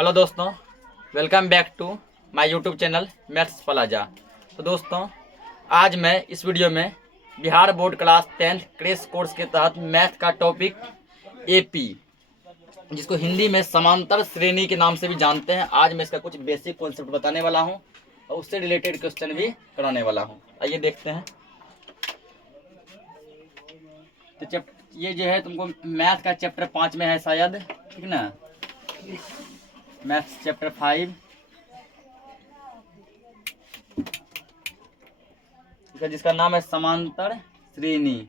Hello दोस्तों, welcome back to my YouTube channel maths plaza. तो दोस्तों, आज मैं इस वीडियो में Bihar board class 10th crash course के तहत मैथ का टॉपिक एपी, जिसको हिंदी में समांतर श्रेणी के नाम से भी जानते हैं, आज मैं इसका कुछ बेसिक कॉन्सेप्ट बताने वाला हूं और उससे रिलेटेड क्वेश्चन भी कराने वाला हूं। आइए देखते हैं। तो ये जो है तुमको मैथ का चैप्टर 5 में है शायद, ठीक ना। मैथ्स चैप्टर 5 जिसका नाम है समांतर श्रेणी।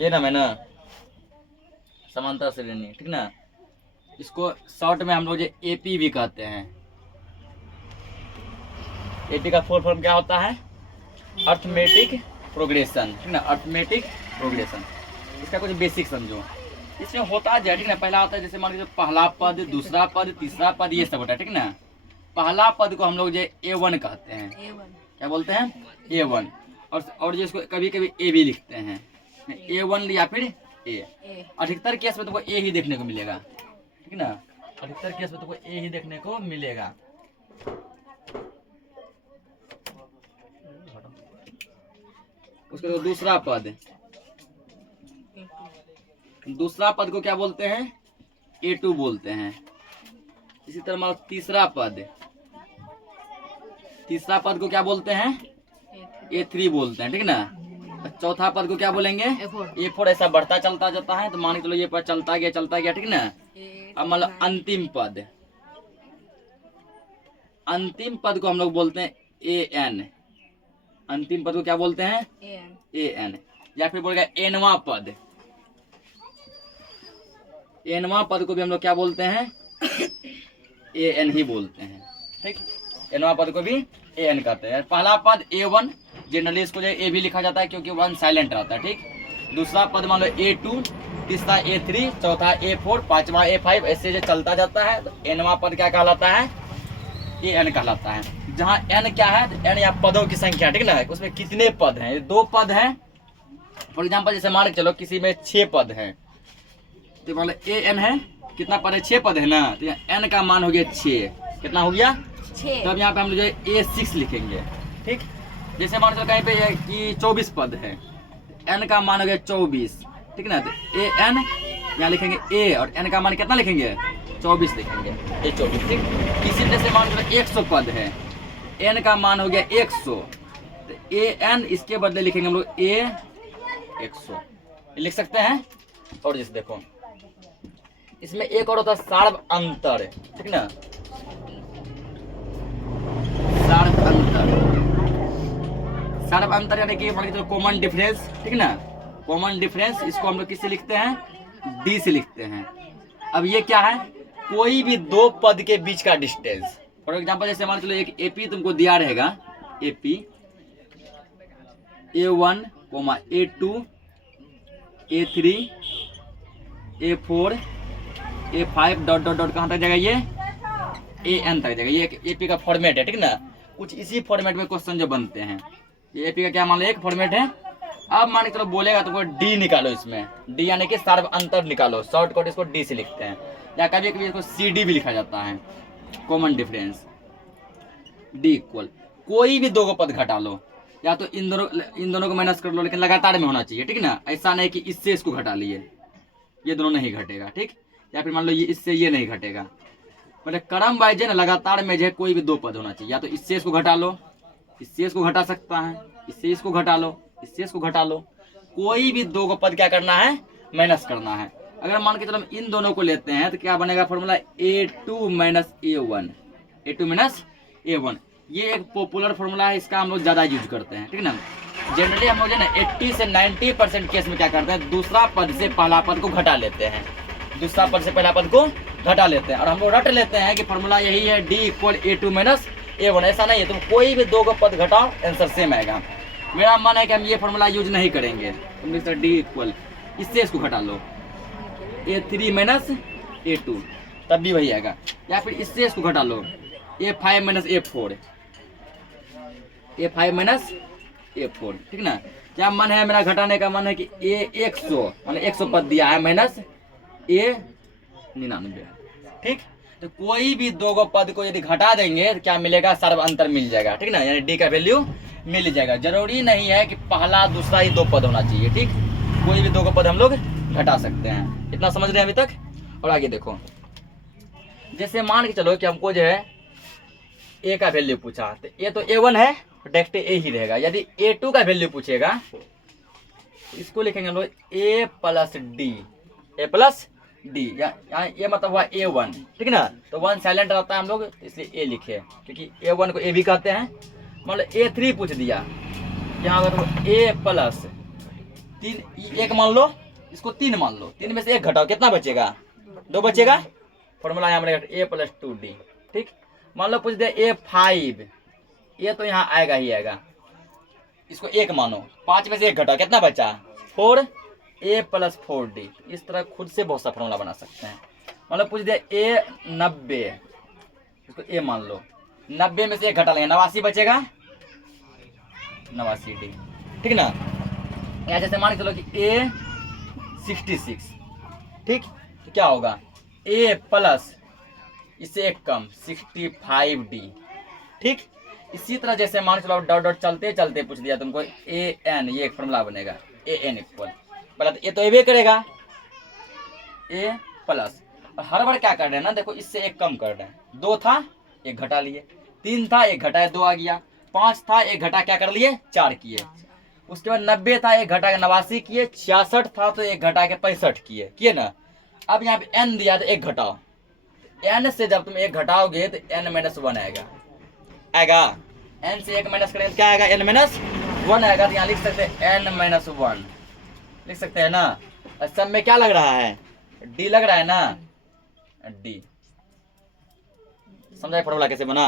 ये नाम है ना, समांतर श्रेणी, ठीक ना। इसको शॉर्ट में हम लोग एपी भी कहते हैं। एपी का फुल फॉर्म क्या होता है? अर्थमेटिक प्रोग्रेशन, ठीक ना। अर्थमेटिक प्रोग्रेशन, इसका कुछ बेसिक समझो। इसमें होता है, ठीक ना, पहला होता है जैसे मान लीजिए पहला पद, दूसरा पद, तीसरा पद, ये सब होता है, ठीक ना। पहला पद को हम लोग जो A1 कहते हैं। क्या बोलते हैं? A1। और जिसको कभी कभी ए भी लिखते हैं, A1 या फिर ए। अधिकतर केस में तुमको ए ही देखने को मिलेगा, ठीक ना। अधिकतर केस में तुमको ए ही देखने को मिलेगा। उसके बाद दूसरा पद को क्या बोलते हैं? A2 बोलते हैं। इसी तरह तीसरा पद को क्या बोलते हैं? A3 बोलते हैं, ठीक ना। चौथा पद को क्या बोलेंगे? A4। ऐसा बढ़ता चलता जाता है, तो मान के चलो ये पद चलता गया, ठीक ना। अब मतलब अंतिम पद को हम लोग बोलते हैं AN। अंतिम पद को क्या बोलते हैं? AN। या फिर बोलेगा एनवा पद को भी हम लोग क्या बोलते हैं? AN ही बोलते हैं, ठीक। एनवा पद को भी AN कहते हैं। पहला पद A1, जनरली इसको जो A भी लिखा जाता है क्योंकि 1 साइलेंट रहता है, ठीक। दूसरा पद मान लो A2, तीसरा A3, चौथा A4, पांचवा A5, ऐसे जो चलता जाता है। तो एनवा पद क्या कहलाता है? AN कहलाता है। जहाँ n क्या है? तो n या पदों की संख्या, ठीक ना। उसमें कितने पद हैं? 2 पद हैं। फॉर एग्जाम्पल जैसे मान के चलो किसी में 6 पद हैं, तो मान लो AN है, कितना पद है? 6 पद है ना। तो यहाँ n का मान हो गया 6। कितना हो गया? 6। तब यहाँ पे हम लोग A6 लिखेंगे, ठीक। जैसे मान चलो कहीं पे कि 24 पद है, n का मान हो गया 24, ठीक ना। तो AN यहाँ लिखेंगे A, और n का मान कितना लिखेंगे? 24 लिखेंगे, A24, ठीक। इसी तरह से मान चलो 100 पद है, n का मान हो गया 100, तो AN इसके बदले लिखेंगे हम लोग A100, लिख सकते हैं। और जैसे देखो इसमें एक और होता है सार्व अंतर, ठीक ना। सार्व अंतर यानी कि कॉमन डिफरेंस, ठीक ना। कॉमन डिफरेंस इसको हम लोग किससे लिखते हैं? D से लिखते हैं। अब ये क्या है? कोई भी 2 पद के बीच का डिस्टेंस। फॉर एग्जाम्पल जैसे मान चलो एक AP तुमको दिया रहेगा, AP A1, A2, A3, A4, A5 dot dot dot कहाँ तक जाएगा? ये AN तक जाएगा। ये AP का फॉर्मेट है, ठीक ना। कुछ इसी फॉर्मेट में क्वेश्चन जो बनते हैं, ये AP का क्या मान लो एक फॉर्मेट है। अब मान के चलो बोलेगा तुमको D निकालो, इसमें D यानी कि सार्व अंतर निकालो। शॉर्टकट इसको D से लिखते हैं, या कभी कभी इसको CD भी लिखा जाता है, कॉमन डिफरेंस। D इक्वल कोई भी 2 पद घटा लो, या तो इन दोनों को माइनस कर लो, लेकिन लगातार में होना चाहिए, ठीक ना। ऐसा नहीं कि इससे इसको घटा लिए, ये दोनों नहीं घटेगा, ठीक। या फिर मान लो ये इससे ये नहीं घटेगा, मतलब क्रम वाइज है ना, लगातार में जो है कोई भी 2 पद होना चाहिए। या तो इससे इसको घटा लो, इससे इसको घटा सकता है, इससे इसको घटा लो, इससे इसको घटा लो। कोई भी 2 पद क्या करना है? माइनस करना है। अगर मान के चलो हम इन दोनों को लेते हैं तो क्या बनेगा formula? A2 minus A1। A2 minus A1 ये एक पॉपुलर फॉर्मूला है, इसका हम लोग ज्यादा यूज करते हैं, ठीक ना। जनरली हम लोग जो है ना 80 से 90% केस में क्या करते हैं? दूसरा पद से पहला पद को घटा लेते हैं, दूसरा पद से पहला पद को घटा लेते हैं, और हम लोग रट लेते हैं कि फॉर्मूला यही है D equal A2 minus A1। ऐसा नहीं है, तुम कोई भी 2 पद घटाओ, आंसर सेम आएगा। मेरा मन है कि हम ये फॉर्मूला यूज नहीं करेंगे। तुम लिख सकते D इक्वल, इससे इसको घटा लो A3 माइनस A2, तब भी वही आएगा। या फिर इससे इसको घटा लो A5 minus A4, A5 minus A4, ठीक ना। क्या मन है मेरा घटाने का, मन है कि A100 मैंने 100 पद दिया है माइनस A99, ठीक। तो कोई भी दो गो पद को यदि घटा देंगे तो क्या मिलेगा, सर्व अंतर मिल जाएगा, ठीक ना, यानी डी का वैल्यू मिल जाएगा। जरूरी नहीं है कि पहला दूसरा ही दो पद होना चाहिए, ठीक। कोई भी दो गो पद हम लोग घटा सकते हैं। इतना समझ रहे हैं अभी तक। और आगे देखो, जैसे मान के चलो कि हमको जो है ए का वैल्यू पूछा, तो ये तो A1 है, डायरेक्ट ए ही रहेगा। यदि A2 का वैल्यू पूछेगा, इसको लिखेंगे हम लोग A plus D, A plus D, यहाँ ये मतलब हुआ A1, ठीक ना। तो 1 साइलेंट रहता है हम लोग, इसलिए ए लिखे, क्योंकि A1 को ए भी कहते हैं। मान लो A3 पूछ दिया, यहाँ पर A प्लस 3, एक मान लो, इसको 3 मान लो, 3 में से 1 घटाओ, कितना बचेगा, 2 बचेगा। फॉर्मूला यहाँ बनेगा A प्लस 2D, ठीक। मान लो पूछ दिया A5, ये तो यहाँ आएगा ही आएगा, इसको 1 मानो, 5 में से 1 घटाओ, कितना बचा, 4, A प्लस 4D। इस तरह खुद से बहुत सा फॉर्मूला बना सकते हैं। मान लो पूछ दिया A90, इसको A मान लो, 90 में से 1 घटा लेंगे, 89 बचेगा, 89D, ठीक ना। यहाँ जैसे मान के चलो कि A66, ठीक। तो क्या होगा, A प्लस इससे 1 कम 65D, ठीक। इसी तरह जैसे मान चलो डॉट डॉट चलते चलते पूछ दिया तुमको AN, ये एक फॉर्मूला बनेगा AN इक्वल, पहले तो ये तो एबे करेगा A प्लस, और हर बार क्या कर रहे हैं ना, देखो इससे 1 कम कर रहे हैं, 2 था 1 घटा लिए, 3 था 1 घटाया 2 आ गया, 5 था 1 घटा क्या कर लिए 4 किए, उसके बाद 90 था 1 घटा के 89 किए, 66 था तो 1 घटा के 65 किए ना। अब यहाँ पे n दिया तो 1 घटाओ, n से जब तुम 1 घटाओगे तो n-1 आएगा, n से 1 माइनस करेंगे तो क्या आएगा, n-1 आएगा। तो यहाँ लिख सकते हैं n-1 लिख सकते हैं ना। सब में क्या लग रहा है, d लग रहा है ना, d। समझाए फॉर्मूला कैसे बना,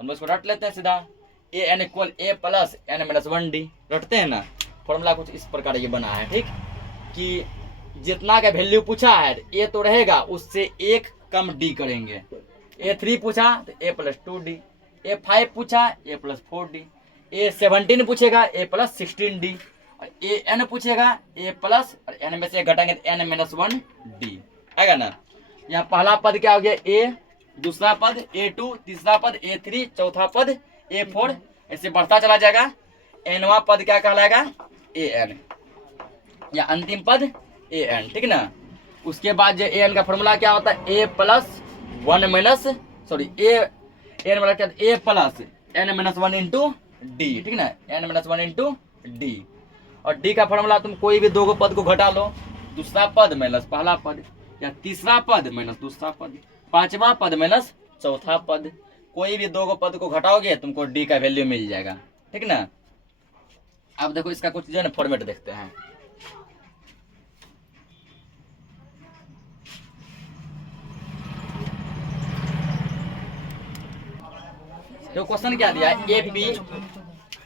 हम लोग इसको रट लेते हैं सीधा, AN equal A plus n-1D, रटते हैं ना। फॉर्मूला कुछ इस प्रकार ये बना है, ठीक, कि जितना का वैल्यू पूछा है A तो रहेगा, उससे 1 कम D करेंगे। A3 पूछा तो A प्लस 2D, A5 पूछा A प्लस 4D, A17 पूछेगा A प्लस 16D, और AN पूछेगा A प्लस, और n में से 1 घटाएंगे तो n-1D आएगा ना। यहाँ पहला पद क्या हो गया A, दूसरा पद A2, तीसरा पद A3, चौथा पद A4, ऐसे बढ़ता चला जाएगा। nवां पद क्या कहलाएगा, AN, या अंतिम पद AN, ठीक ना। उसके बाद जो AN का फॉर्मूला क्या होता है, A plus 1 minus sorry AN वाला क्या, A plus n-1 into D, ठीक ना, n-1 इंटू डी। और डी का फॉर्मूला तुम कोई भी दो पद को घटा लो, दूसरा पद माइनस पहला पद, या तीसरा पद माइनस दूसरा पद, पांचवा पद माइनस चौथा पद, कोई भी दो पद को घटाओगे तुमको डी का वैल्यू मिल जाएगा, ठीक ना। अब देखो इसका कुछ जो है ना फॉर्मेट देखते हैं। तो क्वेश्चन क्या दिया है, एपी,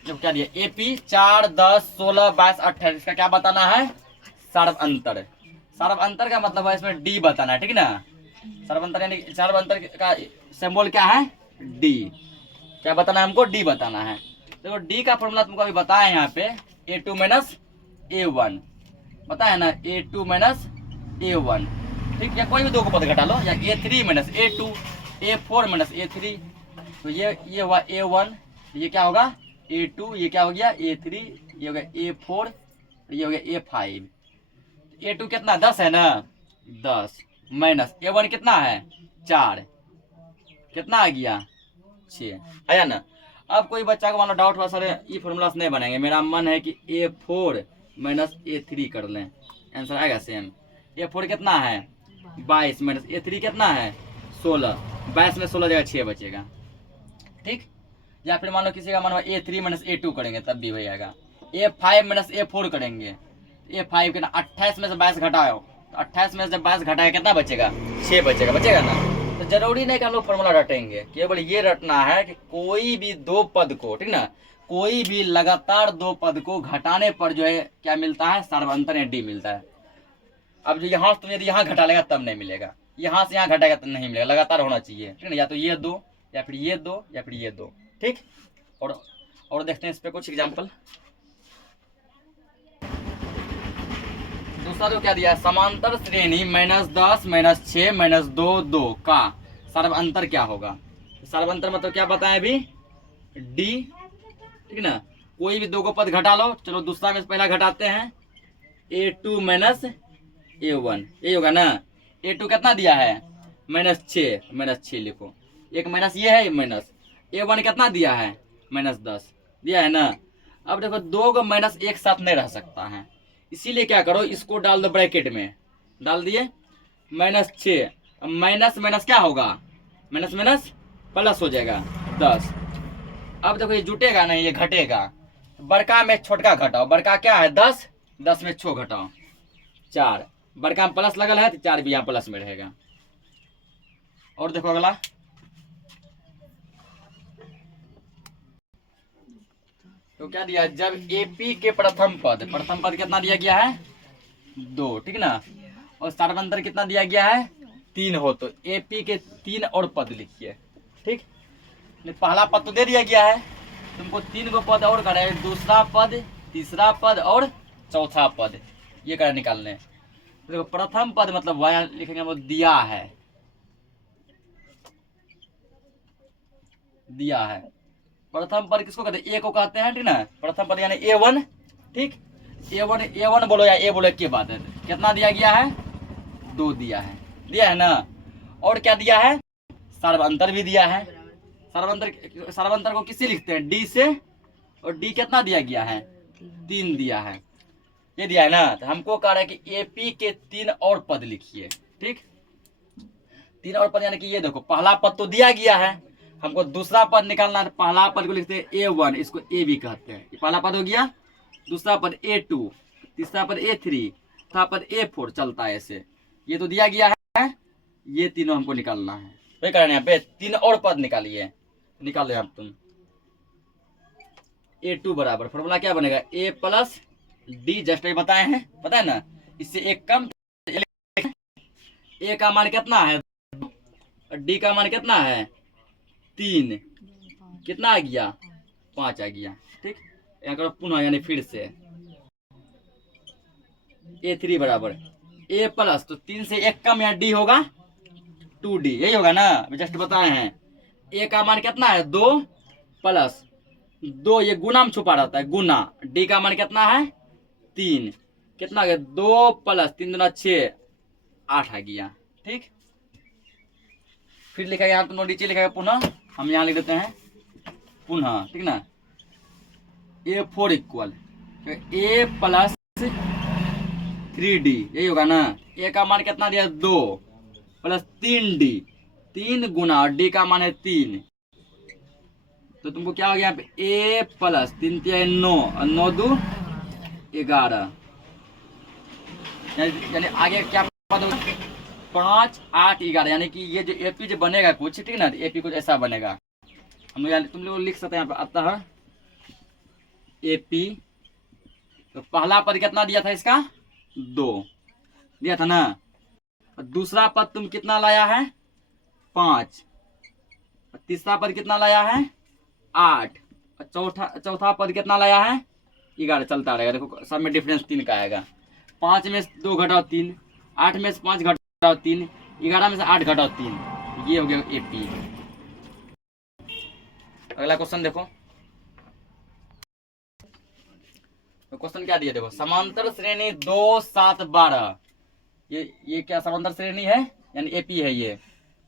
जो क्या दिया एपी 4, 10, 16, 22, 28, इसका क्या बताना है, सर्व अंतर। सर्व अंतर का मतलब है इसमें डी बताना है, ठीक ना। सर्व अंतर यानी सर्व अंतर का सिंबल क्या है, डी। क्या बताना है हमको, डी बताना है। देखो डी का फॉर्मूला तुमको अभी बताया यहाँ पे, A2 माइनस A1 बताया ना, A2 माइनस A1, ठीक। या कोई भी दो को पद घटा लो, या A3 minus A2, A4 minus A3, तो ये हुआ A1, ये क्या होगा A2, ये क्या हो गया A3, ये हो गया A4, ये हो गया A5। A2 कितना 10 है ना, 10 माइनस A1 कितना है 4, कितना आ गया 6 आया ना। अब कोई बच्चा को मान लो डाउट हुआ, सर ये फॉर्मूला से नहीं बनेंगे, मेरा मन है कि A4 माइनस A3 कर लें, आंसर आएगा सेम। A4 कितना है 22 माइनस A3 कितना है 16, 22 में 16 जगह 6 बचेगा, ठीक। या फिर मानो किसी का मन हुआ A3 माइनस A2 करेंगे तब भी वही आएगा। A5 माइनस A4 करेंगे, A5 कितना 28 में से 22 घटाओ, तो 28 में से 22 घटाया कितना बचेगा 6 बचेगा ना। तो जरूरी नहीं कि हम लोग फॉर्मूला रटेंगे, केवल ये रटना है कि कोई भी दो पद को, ठीक ना, कोई भी लगातार दो पद को घटाने पर जो है क्या मिलता है, सर्वांतर डी मिलता है। अब जो यहाँ तुम यदि यहाँ घटा लेगा तब नहीं मिलेगा, यहाँ से यहाँ घटाएगा तब नहीं मिलेगा, लगातार होना चाहिए, ठीक ना। या तो ये दो, या फिर ये दो, या फिर ये दो, ठीक। और देखते हैं इस पर कुछ एग्जाम्पल। दूसरा जो क्या दिया है, समांतर श्रेणी -10 -6 -2 2 का सर्व अंतर क्या होगा। सर्व अंतर मतलब क्या बताएं अभी, डी, ठीक ना। कोई भी दो को पद घटा लो, चलो दूसरा में से पहला घटाते हैं, A2 -A1, यही होगा ना। A2 कितना दिया है, -6 लिखो, एक माइनस ये है माइनस। A1 कितना दिया है, -10 दिया है ना। अब देखो दो को माइनस एक साथ नहीं रह सकता है, इसीलिए क्या करो, इसको डाल दो ब्रैकेट में, डाल दिए -6, माइनस माइनस क्या होगा, माइनस माइनस प्लस हो जाएगा 10। अब देखो ये जुटेगा नहीं, ये घटेगा, बड़का में छोटका घटाओ, बड़का क्या है 10, 10 में 6 घटाओ 4, बड़का में प्लस लगल है तो 4 भी यहाँ प्लस में रहेगा। और देखो अगला, तो क्या दिया, जब एपी के प्रथम पद कितना दिया गया है 2, ठीक ना, और सर्वांतर कितना दिया गया है 3 हो, तो एपी के 3 और पद लिखिए, ठीक। पहला पद तो दे दिया गया है, तुमको 3 को पद और करे, दूसरा पद, तीसरा पद और चौथा पद, ये कर निकालने। देखो प्रथम पद मतलब वह लिखेंगे, वो दिया है, दिया है। प्रथम पद किसको कहते हैं, ए को कहते हैं, ठीक ना। प्रथम पद यानी A1, ठीक। A1 बोलो या ए बोलो, की बात है। कितना दिया गया है 2 दिया है ना। और क्या दिया है, सर्वांतर भी दिया है। सर्वांतर को किससे लिखते हैं, डी से, और डी कितना दिया गया है 3 दिया है, ये दिया है ना। तो हमको कह रहा है कि एपी के 3 और पद लिखिए, ठीक। 3 और पद यानी कि ये देखो, पहला पद तो दिया गया है, हमको दूसरा पद निकालना है। पहला पद को लिखते हैं A1, इसको ए भी कहते हैं, ये पहला पद हो गया। दूसरा पद A2, तीसरा पद A3, चौथा पद A4, चलता है ऐसे। ये तो दिया गया है, ये तीनों हमको निकालना है। वही करना है, यहाँ पे 3 और पद निकालिए, निकालो यहाँ तुम। A2 बराबर फॉर्मूला क्या बनेगा, A प्लस डी, जस्ट बताए हैं, पता है ना। इससे एक कम, A का मान कितना है, डी का मान कितना है 3, कितना आ गया 5 आ गया, ठीक। यहाँ करो पुनः, यानी फिर से A3 बराबर A प्लस, तो 3 से एक कम यहाँ डी होगा 2D, यही होगा ना, जस्ट बताए हैं। A का मान कितना है 2 प्लस 2, ये गुना में छुपा रहता है, गुना। डी का मान कितना है 3, कितना आ गया 2 प्लस 3 दूना 6, 8 आ गया, ठीक। फिर लिखा यहाँ तुम नीचे लिखा पुनः, हम यहाँ लिख देते हैं पुनः, ठीक ना। A4 equal A plus 3D, यही होगा ना। A का मान कितना दिया 2 प्लस 3D, 3 गुना, और D का मान है 3, तो तुमको क्या हो गया यहाँ पे A प्लस 3 3 9, और 9 2 11, यानी आगे क्या पद होगा 5 8 11, यानी कि ये जो एपी जो बनेगा कुछ, ठीक ना, एपी कुछ ऐसा बनेगा। हम लोग तुम लोग लिख सकते हैं यहाँ पे, अतः एपी, तो पहला पद कितना दिया था इसका 2 दिया था ना, और दूसरा पद तुम कितना लाया है 5, और तीसरा पद कितना लाया है 8, और चौथा पद कितना लाया है 11, चलता रहेगा। देखो सब में डिफरेंस 3 का आएगा। 5 में से 2 घटाओ 3, 8 में से 5 घटाओ 3, 11 में से 8 घटाओ 3, ये हो गया एपी। अगला क्वेश्चन देखो, तो क्वेश्चन क्या दिया देखो, समांतर श्रेणी 2 7 12, ये क्या समांतर श्रेणी है, यानी एपी है। ये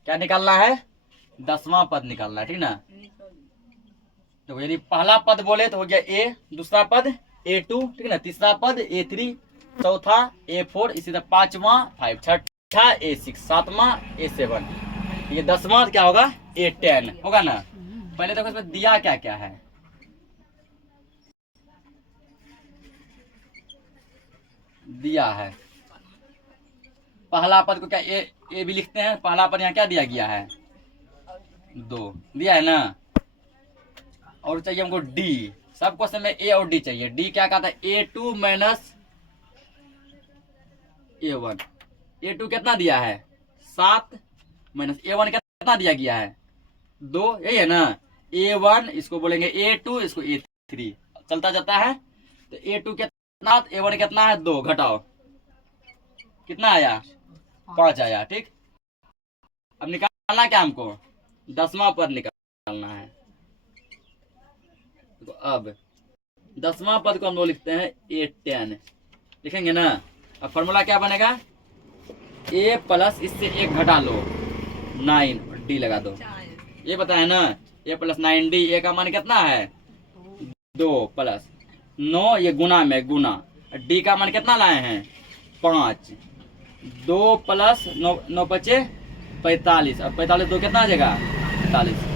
क्या निकालना है 10वां पद निकालना है, ठीक ना। तो यदि पहला पद बोले तो हो गया A, दूसरा पद A2, ठीक ना, तीसरा पद A3, चौथा A4, इसी तरह पांचवा 5, छठा A6, सातवां A7, ये 10वां क्या होगा A10 होगा ना। पहले देखो इसमें दिया क्या क्या है, दिया है पहला पद को क्या ए भी लिखते हैं, पहला पद यहाँ क्या दिया गया है 2 दिया है ना। और चाहिए हमको डी, सब क्वेश्चन में ए और डी चाहिए। डी क्या कहता है A2 माइनस A1, A2 कितना दिया है 7, माइनस A1 कितना दिया गया है 2, यही है ना। A1 इसको बोलेंगे A2, इसको A3, चलता जाता है। तो A2 कितना, A1 कितना है 2, घटाओ कितना आया 5 आया। ठीक, अब निकालना क्या हमको 10वां पद निकालना है। तो अब 10वां पद को हम लोग लिखते हैं A10 लिखेंगे ना। अब फॉर्मूला क्या बनेगा A प्लस इससे 1 घटा लो 9 और D लगा दो। ये बताए ना A प्लस 9D, A का मान कितना है 2 प्लस 9, ये गुना में गुना, D का मान कितना लाए हैं 5, 2 प्लस 9 बचे 45 और 45 2 कितना आ जाएगा 47।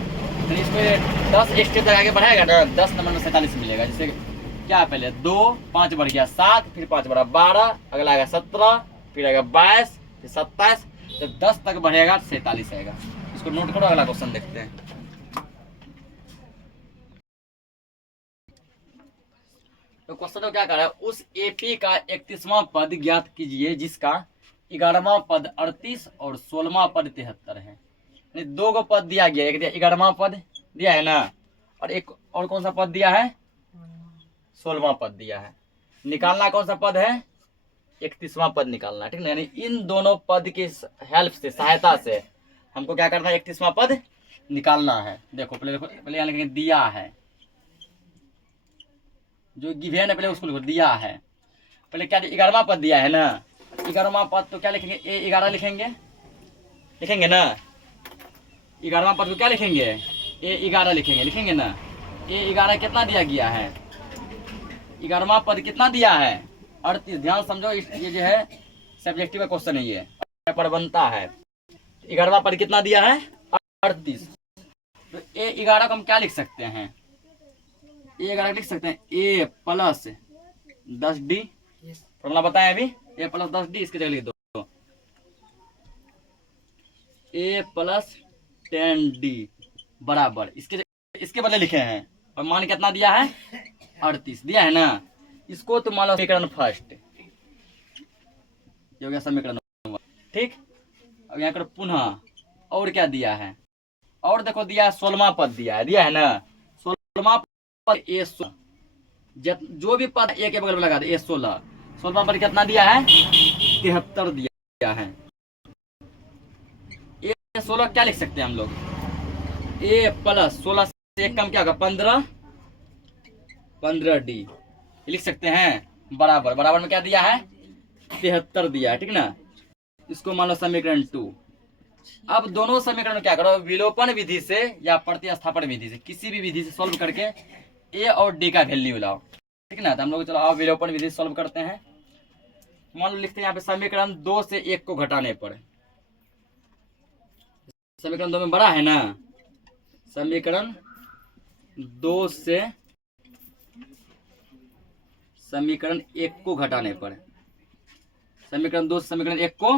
तो इसमें 10 एक्स्ट्रा लगा के बढ़ाएगा ना 10 नंबर में 47 मिलेगा। जैसे क्या पहले 2 5 बढ़ गया 7, फिर 5 बढ़ा 12, अगला आएगा 17, फिर आएगा 22, फिर 27, जब 10 तक बढ़ेगा 47 आएगा। इसको नोट करो, अगला क्वेश्चन देखते हैं। तो क्वेश्चन तो क्या कर रहा है, उस एपी का 31वां पद ज्ञात कीजिए जिसका 11वां पद 38 और 16वां पद 73 है। यानी 2 को पद दिया गया, एक दिया 11वां पद दिया है ना, और एक और कौन सा पद दिया है 16वां पद दिया है। निकालना कौन सा पद है 31वां पद निकालना है। ठीक है, यानी इन दोनों पद की हेल्प से, सहायता से हमको क्या करना है 31वां पद निकालना है। देखो पहले यहाँ लिखेंगे दिया है, जो गिवन है पहले उसको लिखो दिया है। पहले क्या 11वां पद दिया है ना, 11वां पद तो क्या लिखेंगे A11 लिखेंगे ना। 11वां पद को क्या लिखेंगे A11 लिखेंगे ना। A11 कितना दिया गया है 11वां पद कितना दिया है 38। ध्यान समझो, ये जो है सब्जेक्टिव का क्वेश्चन है, ये पर बनता है। 11वां पद कितना दिया है 38। तो A11 को हम क्या लिख सकते हैं A11 लिख सकते हैं A प्लस 10D। फॉर्मूला बताएं अभी, A प्लस 10D, इसके जगह लिख दो A प्लस 10D बराबर इसके बदले लिखे हैं, और मान कितना दिया है 38 दिया है ना। इसको तो मान लो समीकरण फर्स्ट, ये हो गया समीकरण। ठीक, अब यहाँ कर पुनः और क्या दिया है, और देखो दिया है 16वां पद दिया है ना। 16वां पद A16, जो भी पद A के बगल में लगा दे A16, 16वां पद कितना दिया है 73 दिया है। A16 क्या लिख सकते हैं हम लोग A प्लस 16 से 1 कम क्या होगा 15D लिख सकते हैं बराबर में क्या दिया है 73 दिया है। ठीक ना, इसको मान लो समीकरण 2। अब दोनों समीकरण में क्या करो, विलोपन विधि से या प्रतिस्थापन विधि से, किसी भी विधि से सॉल्व करके A और D का वैल्यू लाओ। ठीक ना, तो हम लोग चलो आओ विलोपन विधि से सॉल्व करते हैं। मान लो लिखते हैं यहाँ पे समीकरण 2 से 1 को घटाने पर, समीकरण 2 में बड़ा है ना, समीकरण 2 से समीकरण 1 को घटाने पर, समीकरण 2 से समीकरण 1 को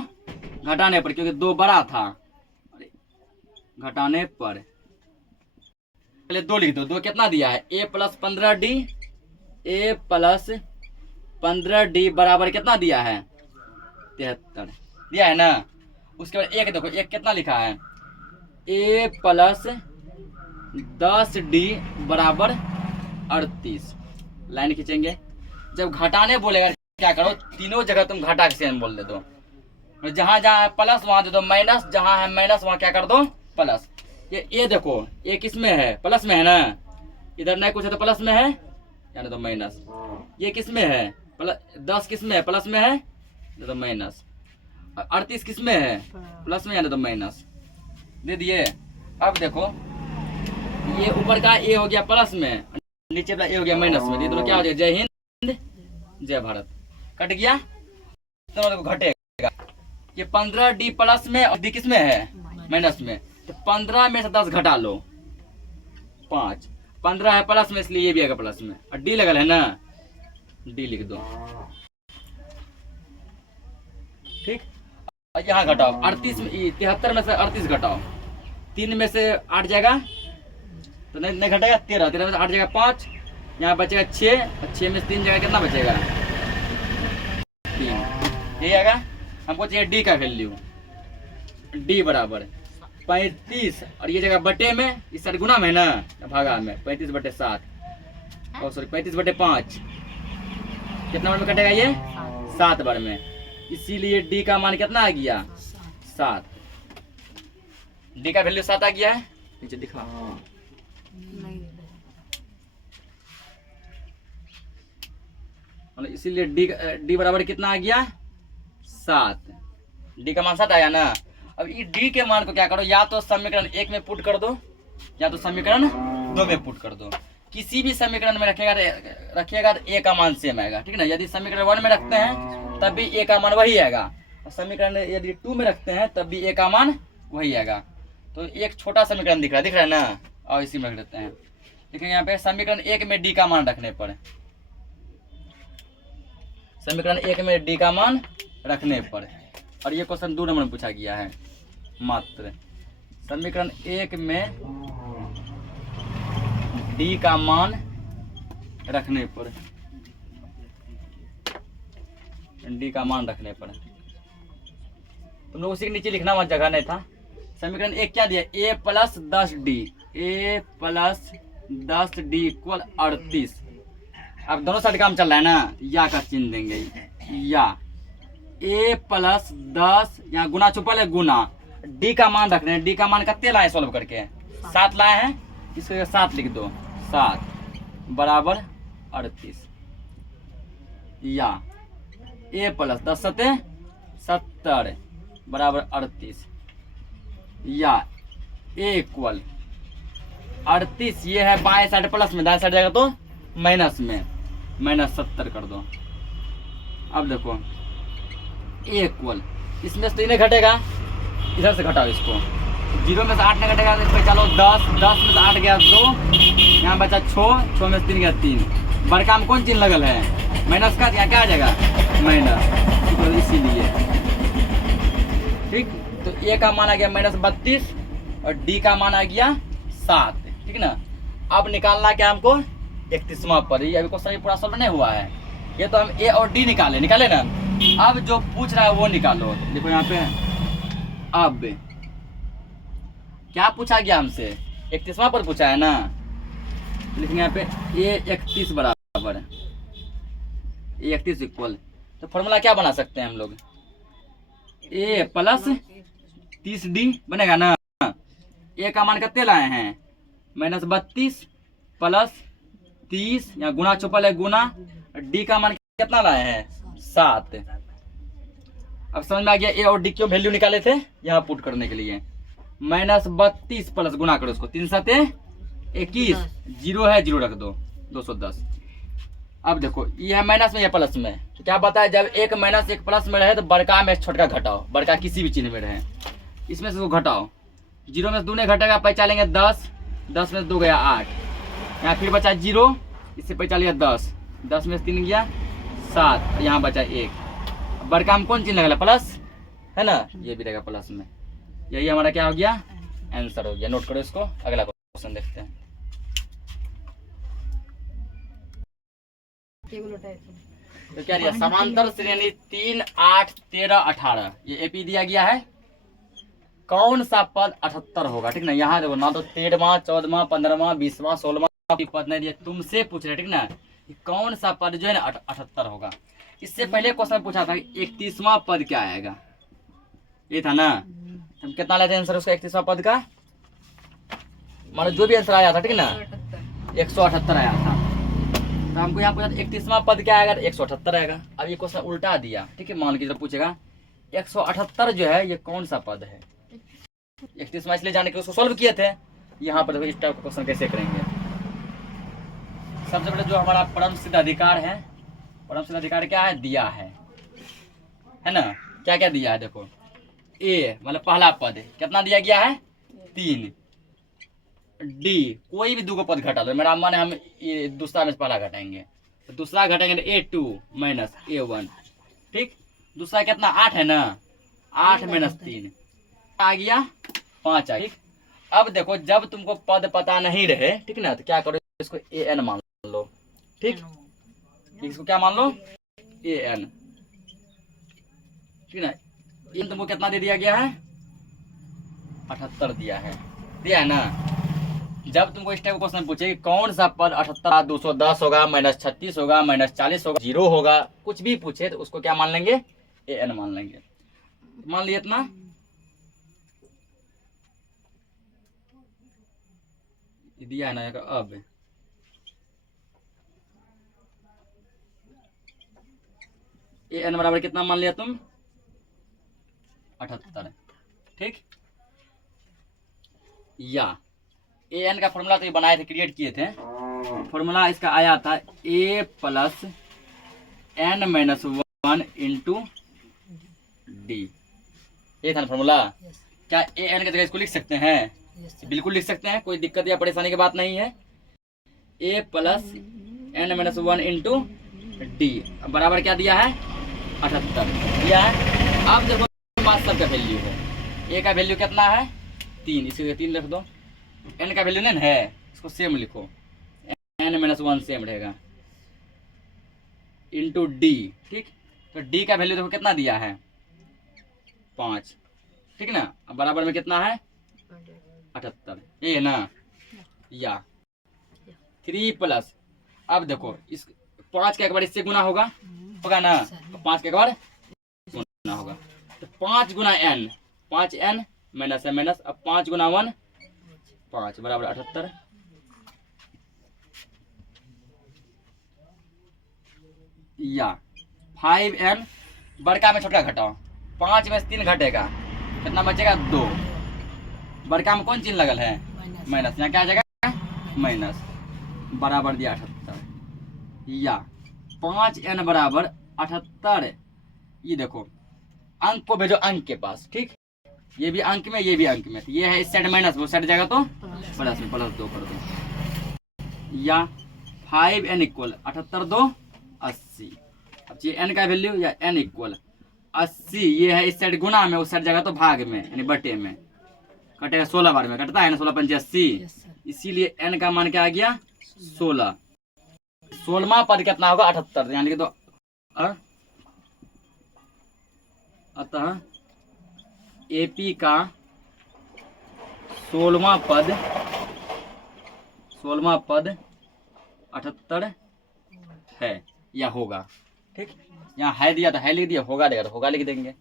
घटाने पर, क्योंकि 2 बड़ा था, घटाने पर पहले 2 लिख दो। 2 कितना दिया है A plus 15D, A plus 15D बराबर कितना दिया है 73 दिया है ना। उसके बाद 1 देखो, 1 कितना लिखा है A प्लस 10D बराबर 38। लाइन खींचेंगे, जब घटाने बोलेगा क्या करो, तीनों जगह तुम घटा के सेम बोल दे दो, जहां जहां है प्लस वहां दे दो माइनस, जहां है माइनस वहां क्या कर दो प्लस। ये देखो ये किस में है प्लस में है ना, इधर नहीं कुछ है तो प्लस में है यानी तो माइनस। ये किस में है 10 किस में है प्लस में है तो माइनस, 38 किस में है प्लस में यानी तो माइनस दे दिए। अब देखो ये ऊपर का A हो गया प्लस में, नीचे का A हो गया माइनस में, ये दोनों क्या हो जाए जय हिंद जय भारत, कट गया तो घटेगा। ये 15D प्लस में और D किस में है माइनस में, तो 15 में से 10 घटा लो 5, 15 है प्लस में इसलिए ये भी आएगा प्लस में, और D लगल है ना D लिख दो। ठीक, और यहाँ घटाओ 38 में 73 में से 38 घटाओ, 3 में से 8 जाएगा तो नहीं घटेगा 13, 13 में से 8 जाएगा 5, यहाँ बचेगा 6, और 6 में से 3 जाएगा कितना बचेगा 3। ये आएगा, हमको चाहिए D का वैल्यू, D बराबर 35, और ये जगह बटे में इस साइड गुना में ना भागा में 35/7, और सॉरी 35/5 कितना बार में कटेगा ये 7 बार में, इसीलिए डी का मान कितना आ गया 7। डी का वैल्यू 7 आ गया है, नीचे दिखा। मतलब इसीलिए डी बराबर कितना आ गया 7। डी का मान 7 आया ना। अब इस डी के मान को क्या करो, या तो समीकरण 1 में पुट कर दो या तो समीकरण 2 में पुट कर दो। किसी भी समीकरण में रखिएगा तो ए का मान सेम आएगा, ठीक है ना। यदि समीकरण 1 में रखते हैं तब भी ए का मान वही आएगा, और समीकरण यदि 2 में रखते हैं तब भी ए का मान वही आएगा। तो एक छोटा समीकरण दिख रहा है ना, और इसी में रख देते हैं। देखिए यहाँ पे समीकरण 1 में डी का मान रखने पर, समीकरण 1 में डी का मान रखने पर, और ये क्वेश्चन 2 नंबर में पूछा गया है मात्र। समीकरण 1 में डी का मान रखने पर, डी का मान रखने पर तुम लोग उसी के नीचे लिखना, वहां जगह नहीं था। समीकरण 1 क्या दिया, ए प्लस 10d, ए प्लस 10d इक्वल 38। अब दोनों साइड काम चल रहा है ना, या का चिन्ह देंगे, या ए प्लस 10 यहाँ गुना छुपल है, गुना डी का मान रखने हैं। डी का मान कितने लाए सॉल्व करके, 7 लाए हैं, इसको 7 लिख दो, 7 बराबर 38, या ए प्लस 10 सते 70 बराबर 38, या ए इक्वल 38, ये है बाएं साइड प्लस में, दाएं साइड जाएगा तो माइनस में, माइनस 70 कर दो। अब देखो ए इक्वल, इसमें से 3 घटेगा, इधर से घटाओ इसको, 0 में से 8 नहीं घटेगा तो चलो 10, 10 में से 8 गया 2, यहाँ बचा 6, 6 में से 3 गया 3। बड़का में कौन चिन्ह लगल है, माइनस का, यहाँ क्या आ जाएगा माइनस, तो इसीलिए ठीक। तो ए का मान आ गया -32 और डी का मान आ गया 7, ठीक ना। अब निकालना क्या हमको 31वां पद, ये अभी क्वेश्चन पूरा सॉल्व नहीं हुआ है, ये तो हम ए और डी निकाले ना। अब जो पूछ रहा है वो निकालो। देखो यहाँ पे अब क्या पूछा गया हमसे, 31वां पद पूछा है ना, लिखेंगे यहाँ पे ए 31 बराबर ए 31 इक्वल, तो फॉर्मूला क्या बना सकते हैं हम लोग, ए प्लस 30d बनेगा ना। ए का मान कितने लाए हैं -32 प्लस 30, यहाँ गुना छुपल है गुना, डी का मान कितना लाए हैं 7। अब समझ में आ गया ए और डी क्यों वैल्यू निकाले थे, यहाँ पुट करने के लिए। -32 प्लस गुना करो उसको, 3 7 21, 0 है 0 रख दो, 210। अब देखो ये है माइनस में, ये प्लस में, तो क्या बताया, जब एक माइनस एक प्लस में रहे तो बड़का में छोटका घटाओ, बड़का किसी भी चिन्ह में रहे, इसमें से उसको घटाओ। 0 में से 2 नहीं घटेगा, पैसा लेंगे 10, 10 में से 2 गया 8, यहाँ फिर बचा 0, इससे पैसा लिया 10, 10 में से 3 गया 7, यहाँ बचा 1। बड़का में कौन चिन्ह लगेगा, प्लस है ना, ये भी रहेगा प्लस में। यही हमारा क्या हो गया, आंसर हो गया। नोट करो इसको, अगला क्वेश्चन देखते हैं। तो क्या दिया, समांतर श्रेणी 3 8 13 18, ये एपी दिया गया है। कौन सा पद 78 होगा, ठीक ना। यहाँ देखो ना तो 13वां 14वां 15वां 20वां 16वां पद नहीं दिया, तुमसे पूछ रहे, ठीक ना, कौन सा पद जो है ना 78 होगा। इससे पहले क्वेश्चन पूछा था 31वां पद क्या आएगा, ये था ना। हम कितना लेते हैं आंसर उसका 31वां पद का, मान लो जो भी आंसर आया था, ठीक ना, 178 आया था। तो हमको यहाँ पूछा 31वां पद क्या आएगा, 178 आएगा। अब ये क्वेश्चन उल्टा दिया, ठीक है, मान के जब पूछेगा 178 जो है ये कौन सा पद है, 31वां इसलिए जाने के उसको सॉल्व किए थे। यहाँ पर देखो इस टाइप का क्वेश्चन कैसे करेंगे। सबसे पहले जो हमारा परम सिद्ध अधिकार है, परम सिद्ध अधिकार क्या है, दिया है ना। क्या क्या दिया है देखो, ए मतलब पहला पद कितना दिया गया है 3, डी कोई भी 2 पद घटा दो, मेरा मन है हम ये दूसरा में पहला घटाएंगे, तो दूसरा घटाएंगे A2 माइनस A1, ठीक। दूसरा कितना 8 है ना, 8 माइनस 3 आ गया 5 आ गया, ठीक। अब देखो जब तुमको पद पता नहीं रहे, ठीक ना, तो क्या करो, इसको AN मान लो, ठीक। इसको क्या मान लो AN, ठीक ना। इन तुमको कितना दे दिया गया है 78 दिया है ना। जब तुमको इस टाइप का क्वेश्चन पूछे कौन सा पद 78 210 होगा, -36 होगा, -40 होगा, 0 होगा, कुछ भी पूछे तो उसको क्या मान लेंगे ए एन मान लेंगे। मान लिया इतना, दिया है ना अब ए एन बराबर कितना मान लिया तुम, 78, ठीक। या ए एन का फॉर्मूला तो ये बनाए थे, क्रिएट किए थे, फॉर्मूला इसका आया था a plus n minus 1 into d, ये था ना फॉर्मूला। क्या ए एन की जगह इसको लिख सकते हैं? बिल्कुल लिख सकते हैं, कोई दिक्कत या परेशानी की बात नहीं है। A plus n minus 1 into d बराबर क्या दिया है, 78 दिया है। अब देखो पाँच सब का वैल्यू है, ए का वैल्यू कितना है 3, इसी 3 लिख दो। एन का वैल्यू नहीं है, इसको सेम लिखो, एन माइनस 1 सेम रहेगा इंटू डी, ठीक। तो डी का वैल्यू देखो कितना दिया है 5, ठीक ना। अब बराबर में कितना है 78, ये है ना। या 3 प्लस, अब देखो इस 5 का एक बार इससे गुना होगा ना, तो 5 का एक बार गुना होगा, तो 5 गुना एन, 5 एन माइनस है माइनस, अब 5 गुना 1 5 बराबर 78। या 5 एन बड़का में छोटा घटाओ, 5 में से 3 घटेगा, कितना बचेगा 2, बड़का में कौन चिन्ह लगल है माइनस, यहाँ क्या आ जाएगा माइनस, बराबर दिया 78। या 5 एन बराबर 78, ये देखो अंक को भेजो अंक के पास, ठीक। ये भी अंक में, ये भी अंक में, ये है इस साइड माइनस, वो साइड जाएगा तो प्लस में, प्लस 2 कर दो। या 5 एन इक्वल 78 2 80, अब ये एन का वैल्यू, या एन इक्वल 80, ये है इस साइड गुना में, उस साइड जाएगा तो भाग में यानी बटे में, कटेगा 16 बार में कटता है ना, 16 पंचे 80, इसीलिए एन का मान क्या आ गया 16। 16वां पद कितना होगा 78, यानी कि तो अतः एपी का 16वां पद 78 है या होगा, ठीक। यहाँ है दिया तो है लिख दिया, होगा देगा तो होगा लिख देंगे।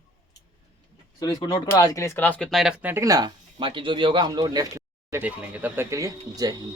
चलो इसको नोट करो, आज के लिए इस क्लास को इतना ही रखते हैं, ठीक ना। बाकी जो भी होगा हम लोग नेक्स्ट देख लेंगे, तब तक के लिए जय हिंद।